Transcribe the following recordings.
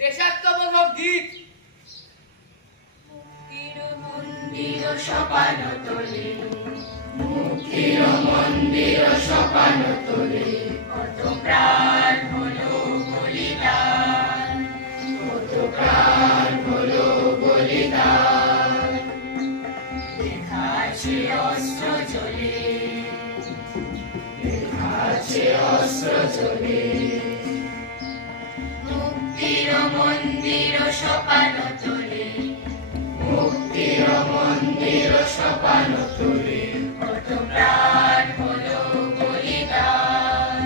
দেশাত্মবোধক গীত। মুক্তির মন্দির সোপান তোলে, মুক্তির মন্দির সোপান তোলে, কত প্রাণ হলো বলিদান, কত প্রাণ হলো বলিদান। লেখা আছে অস্ত্র জ্বলে, লেখা আছে অস্ত্র জ্বলে, মুক্তির মন্দির সোপান তোলে, মুক্তির মন্দির সোপান তোলে, কত প্রাণ হলো বলিদান,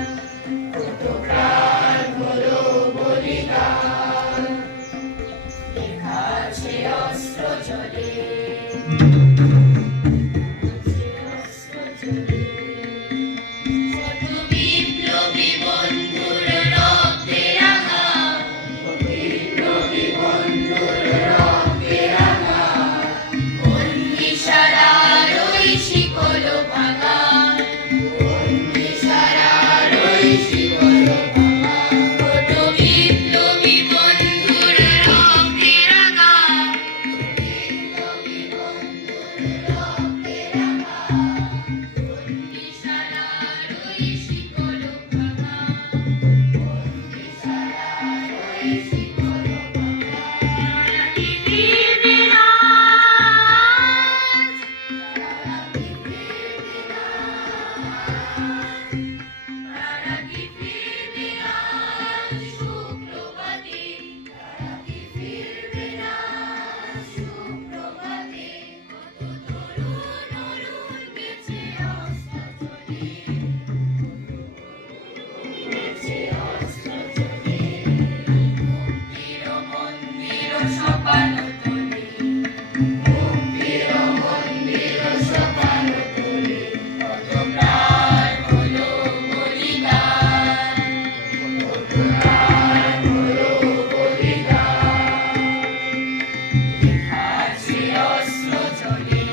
কত প্রাণ হলো বলিদান। লেখা আছে অস্ত্র জ্বলে, অস্ত্র জ্বলে, কত বিপ্লবী বন্ধুর রক্তে রাঙা, বিপ্লবী বন্ধুর রক্তে রাঙা, বন্দিশালার ওই শিকল ভাঙা, বন্দিশালার ওই শিকল ভাঙা, কত বিপ্লবী বন্ধুর রক্তে রাঙা, বিপ্লবী বন্ধুর রক্তে রাঙা, বন্দিশালার ওই শিকল ভাঙা, বন্দিশালার ওই শিকল ভাঙা। তারা কি ফিরবে না আজ? তারা কি ফিরবে না আজ? তারা কি ফিরবে না আজ সুপ্রভাতে? তারা কি ফিরবে না আজ সুপ্রভাতে? কত তরুণ অরুণ বেঁচে অস্ত্র জ্বলে, বেঁচে অস্ত্র জ্বলে, মুক্তির মন্দির সোপান তোলে, মুক্তির মন্দির সোপান তোলে, কত প্রাণ হলো বলিদান, কত প্রাণ হলো বলিদান। লেখা আছে অস্ত্র জ্বলে,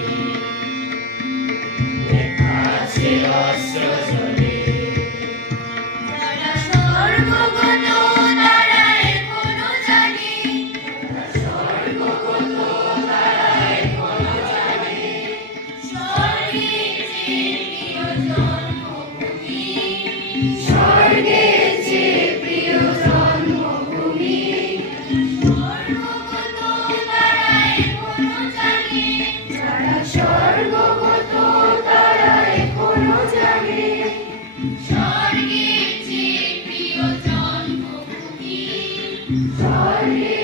লেখা আছে অস্ত্র জ্বলে, যারা স্বর্গগত তারা এখনো জানে, যারা স্বর্গগত তারা এখনো জানে, স্বর্গের যে প্রিয় জন্মভূমি, স্বর্গের যে প্রিয় জন্মভূমি, স্বর্গগত তারা এখনো জানে, যারা স্বর্গগত তারা এখনো জানে, স্বর্গের যে প্রিয় জন্মভূমি, স্বর্গের